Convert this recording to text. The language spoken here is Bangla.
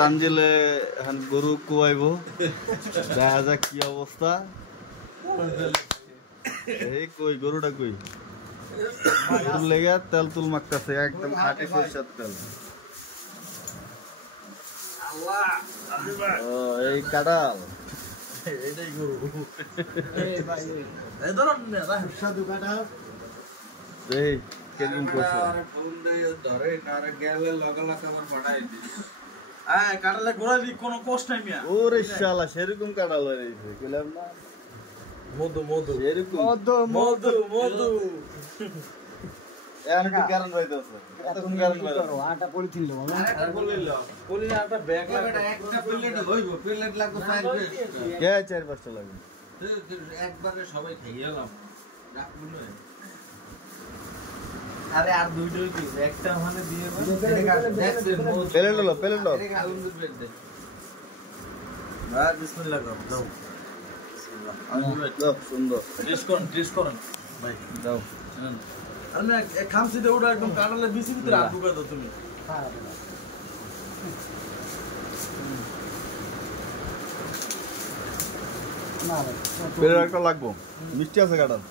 তানজিলে এখন গরু কুয়াইবো, দেখা যাক কি অবস্থা। এই কই গরুটা কই? গরুর লেগে তেল তুল মাখতেছে, একদম খাঁটি সরষের তেল। এই কাঁঠাল, এইটাই গরু। এই কেমন করছে? কাঁঠালে ঘোরা দি কোনো কষ্ট নাই মিয়া। ওরে শালা সেরকম কাঁঠাল হয়েছে কইলাম না। মধু মধু সেরকম মধু মধু মধু। এখন কি কারণ হইতাছে? এতক্ষণ কারণ হইলো আটা পলিথিন লো আটা বলিলো পলিথিন আটা ব্যাগ লাগবে। একটা প্লেট হইব, প্লেট লাগবে 4 পিস। কে 4-5টা লাগবে? একবারে সবাই খাইয়ালাম রাখবো না। আরে আর দুইটা কি একটা ওখানে দিয়ে প্লেট লো প্লেট লো। হ্যাঁ বিসমিল্লাহ করো দাও। বিসমিল্লাহ। সুন্দর টেস্ট করুন ভাই দাও। আর না খামসিতে ওটা একদম কাটালে বিসি ভিতরে আট ঢুকা দাও তুমি। প্লেট একটা লাগবো, মিষ্টি আছে কাঁঠাল।